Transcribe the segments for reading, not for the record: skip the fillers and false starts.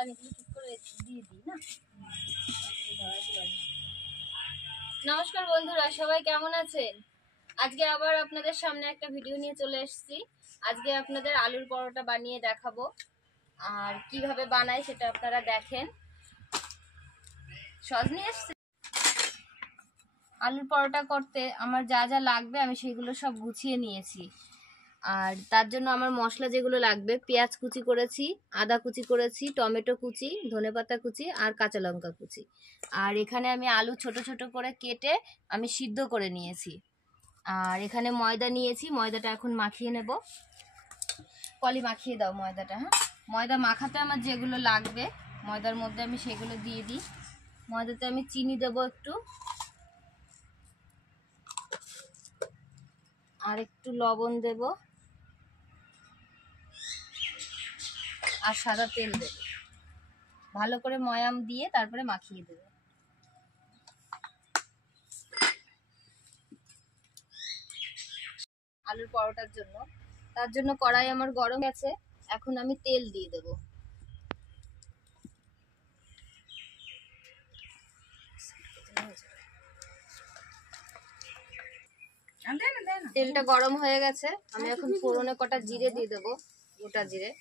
চালান এগুলো ঠিক করে দিয়ে দিই না। নমস্কার বন্ধুরা, সবাই কেমন আছেন? আজকে আবার আপনাদের সামনে একটা ভিডিও নিয়ে চলে এসেছি। আজকে আপনাদের আলুর পরোটা বানিয়ে দেখাবো, আর কিভাবে বানাই সেটা আপনারা দেখেন। সস নিয়ে এসেছি। আলুর পরোটা করতে আমার যা যা লাগবে আমি সেগুলো সব গুছিয়ে নিয়েছি। আর তার জন্য আমার মশলা যেগুলো লাগবে, পেঁয়াজ কুচি করেছি, আদা কুচি করেছি, টমেটো কুচি, ধনেপাতা কুচি আর কাঁচা লঙ্কা কুচি। আর এখানে আমি আলু ছোট ছোট করে কেটে আমি সিদ্ধ করে নিয়েছি। আর এখানে ময়দা নিয়েছি, ময়দাটা এখন মাখিয়ে নেব। পলি মাখিয়ে দাও ময়দাটা। হ্যাঁ, ময়দা মাখাতে আমার যেগুলো লাগবে ময়দার মধ্যে আমি সেগুলো দিয়ে দিই। ময়দাতে আমি চিনি দেব একটু, আর একটু লবণ দেব, আর সাদা তেল দেব। ভালো করে ময়াম দিয়ে তারপরে মাখিয়ে দেব। আলুর পরোটার জন্য, তার জন্য কড়াই আমার গরম আছে। এখন আমি তেল দিয়ে দেব। তেলটা গরম হয়ে গেছে, আমি এখন ফোড়নে কটা জিরে দিয়ে দেব, গোটা জিরে।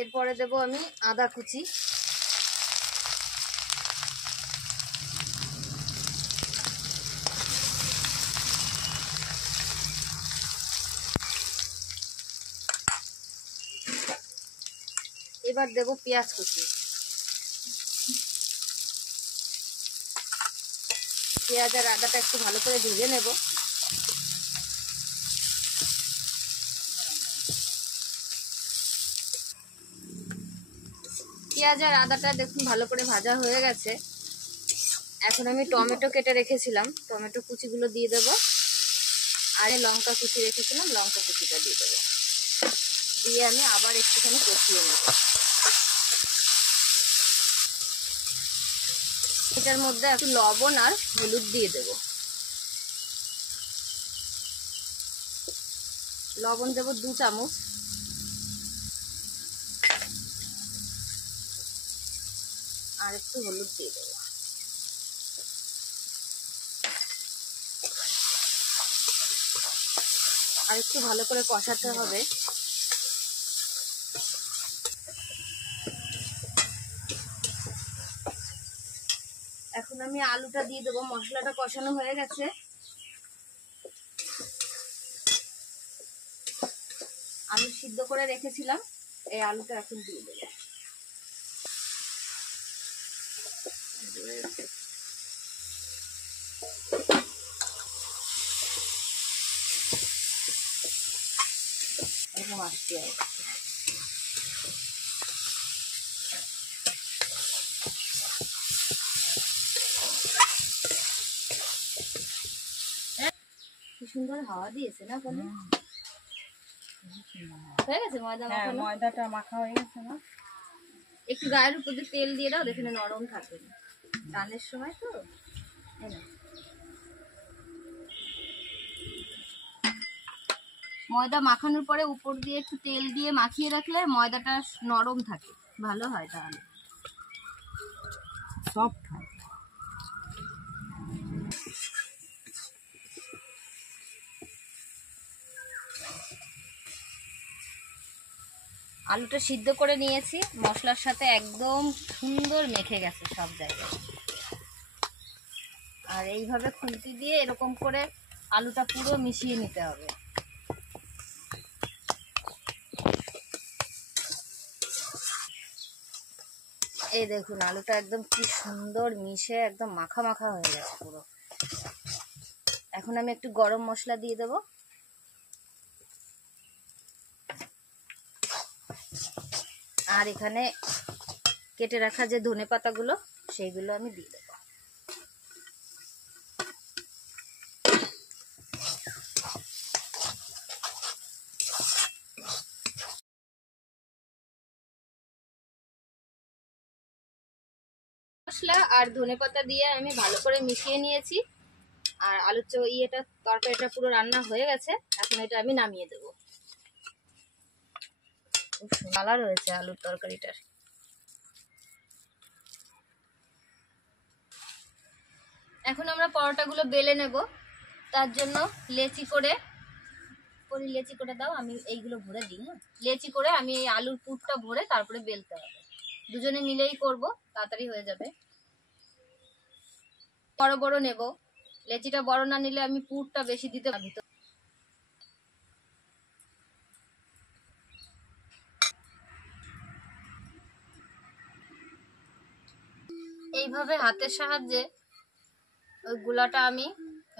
এরপরে দেব আমি আদা কুচি, এবার দেব পেঁয়াজ কুচি। পেঁয়াজ আর আদাটা একটু ভালো করে ভেজে নেব। পেঁয়াজ আর আদাটা দেখুন ভালো করে ভাজা হয়ে গেছে। এখন আমি টমেটো কেটে রেখেছিলাম, টমেটো কুচিগুলো দিয়ে দেব। আর লঙ্কা কুচি রেখেছিলাম, লঙ্কা কুচিটা দিয়ে দেবো। দিয়ে আমি আবার একটুখানি কষিয়ে নেব। এটার মধ্যে একটু লবণ আর হলুদ দিয়ে দেব। লবণ দেব 2 চামচ, আর একটু হলুদ দিয়ে দেব। আর একটু ভালো করে কষাতে হবে। এখন আমি আলুটা দিয়ে দেবো। মশলাটা কষানো হয়ে গেছে। আলু সিদ্ধ করে রেখেছিলাম, এই আলুটা এখন দিয়ে দেবো। এরকম আসতে হবে। কি সুন্দর হাওয়া দিয়েছে না? বলে হয়ে গেছে ময়দা মাখানো। ময়দাটা মাখা হয়ে গেছে না? একটু গায়ের উপর দিয়ে তেল দিয়ে দাও, দেখে নরম থাকে টানের সময়। তো ময়দা মাখানোর পরে উপর দিয়ে একটু তেল দিয়ে মাখিয়ে রাখলে ময়দাটা নরম থাকে, ভালো হয়, তাহলে সফট হয়। আলুটা সিদ্ধ করে নিয়েছি, মশলার সাথে একদম সুন্দর মেখে গেছে সব জায়গায়। আর এইভাবে খুন্তি দিয়ে এরকম করে আলুটা পুরো মিশিয়ে নিতে হবে। এই দেখুন আলুটা একদম কি সুন্দর মিশে একদম মাখা মাখা হয়ে গেছে পুরো। এখন আমি একটু গরম মশলা দিয়ে দেবো। আর এখানে কেটে রাখা যে ধনেপাতাগুলো সেইগুলো আমি দিয়ে দেবো। মশলা আর ধনেপাতা দিয়ে আমি ভালো করে মিশিয়ে নিয়েছি। আর আলুর তরকারিটা পুরো রান্না হয়ে গেছে। এখন এটা আমি নামিয়ে দেবো। খুব কালার হয়েছে আলুর তরকারিটার। এখন আমরা পরোটাগুলো বেলে নেব। তার জন্য লেচি করে দাও, আমি এইগুলো ভরে দিই। হ্যাঁ, লেচি করে আমি এই আলুর পুরটা ভরে তারপরে বেলতে হবে। দুজনে মিলেই করব, তাড়াতাড়ি হয়ে যাবে। বড় বড় নেব, লেচিটা বড় না নিলে আমি পুরটা বেশি দিতে পারি। তো এইভাবে হাতের সাহায্যে ওই গোলাটা আমি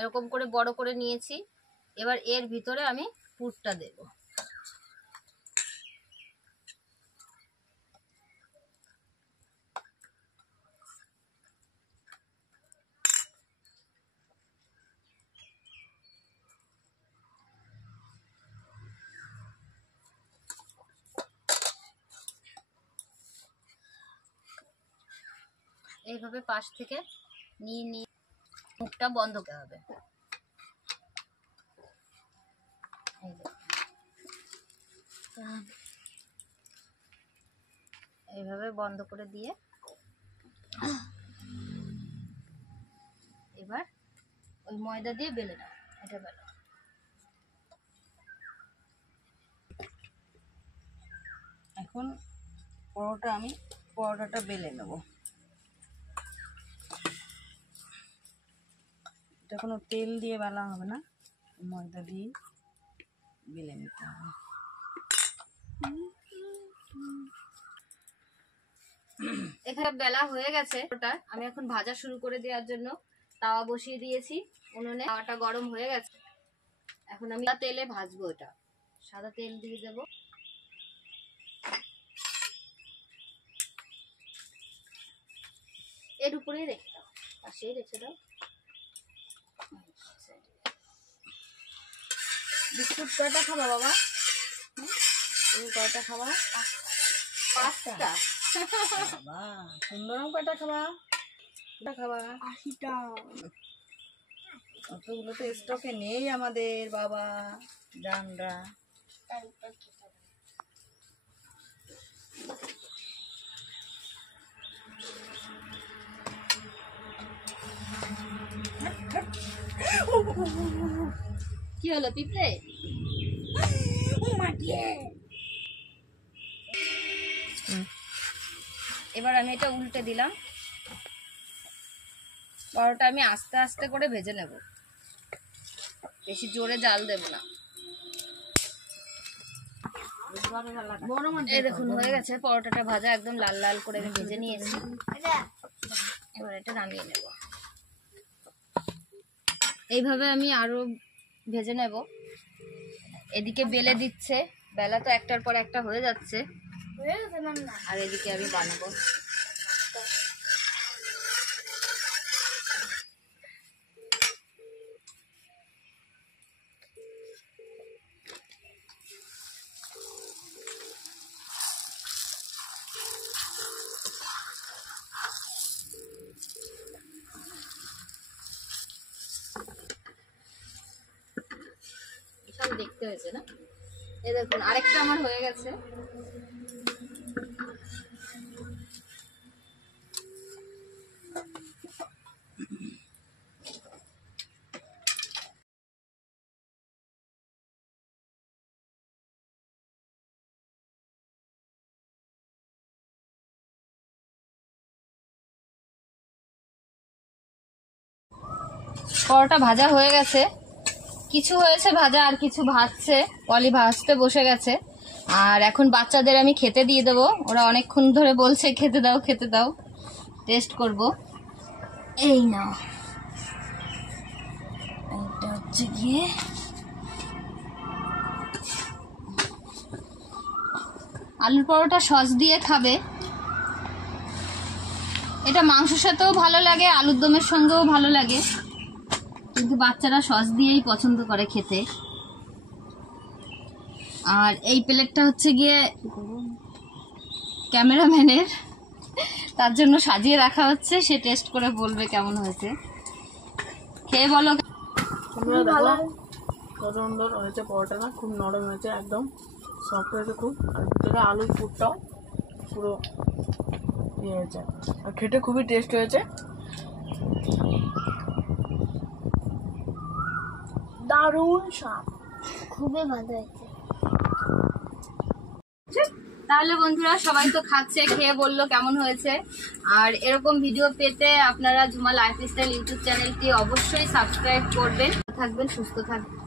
এরকম করে বড় করে নিয়েছি। এবার এর ভিতরে আমি পুরটা দেব। এইভাবে পাশ থেকে নিয়ে মুখটা বন্ধ করতে হবে। এইভাবে বন্ধ করে দিয়ে এবার ওই ময়দা দিয়ে বেলে নাও। এটা বেলো। এখন পরোটাটা বেলে নেব। এটা কোনো তেল দিয়ে বেলা হবে না, ময়দা দিয়ে বেলে নিতে হবে। এখানে বেলা হয়ে গেছে। ওটা আমি এখন ভাজা শুরু করে দেওয়ার জন্য তাওয়া বসিয়ে দিয়েছি উনুনে। তাওয়াটা গরম হয়ে গেছে। এখন আমি তেলে ভাজবো। এটা সাদা তেল দিয়ে দেব। এর উপরেই রেখে দাও, পাশেই রেখে দাও। বিস্কুট কয়টা খাবা বাবা? তুমি কয়টা খাবা? 5টা। বাবা সুন্দরম কয়টা খাবা? খাবা 80টা। অতগুলো তো স্টকে নেই আমাদের বাবা জানরা। কি হলো পিঁপড়ে? এবার আমি এটা উল্টে দিলাম। পরোটা আমি আস্তে আস্তে করে ভেজে নেব, বেশি জোরে জাল দেব না। এই দেখুন হয়ে গেছে পরোটাটা ভাজা, একদম লাল লাল করে আমি ভেজে নিয়েছি। এবার এটা নামিয়ে নেব। এইভাবে আমি আরো ভেজে নেব। এদিকে বেলে দিচ্ছে, বেলা তো একটার পর একটা হয়ে যাচ্ছে। আর এদিকে আমি বানাবো। দেখতে হয়েছে না? এই দেখুন আরেকটা আমার হয়ে গেছে। পরোটা ভাজা হয়ে গেছে, কিছু হয়েছে ভাজা আর কিছু ভাজছে। পলি ভাজতে বসে গেছে। আর এখন বাচ্চাদের আমি খেতে দিয়ে দেবো। ওরা অনেকক্ষণ ধরে বলছে খেতে দাও খেতে দাও, টেস্ট করব। এই নাও, এটা হচ্ছে গিয়ে আলুর পরোটা সস দিয়ে খাবে। এটা মাংসের সাথেও ভালো লাগে, আলুর দমের সঙ্গেও ভালো লাগে, কিন্তু বাচ্চারা সস দিয়েই পছন্দ করে খেতে। আর এই প্লেটটা হচ্ছে গিয়ে ক্যামেরাম্যানের, তার জন্য সাজিয়ে রাখা হচ্ছে, সে টেস্ট করে বলবে কেমন হয়েছে। খেয়ে বলো। তোমরা দেখো কত সুন্দর হয়েছে পরোটা, না খুব নরম হয়েছে, একদম সফট হয়েছে খুব, আর ভিতরে আলুর পুরটাও পুরো ইয়ে হয়েছে, আর খেতে খুবই টেস্ট হয়েছে, দারুণ স্বাদ, খুবই ভালো হয়েছে। তাহলে বন্ধুরা সবাই তো খাচ্ছে, খেয়ে বললো কেমন হয়েছে। আর এরকম ভিডিও পেতে আপনারা ঝুমা লাইফস্টাইল ইউটিউব চ্যানেলটি অবশ্যই সাবস্ক্রাইব করবেন। থাকবেন, সুস্থ থাকবেন।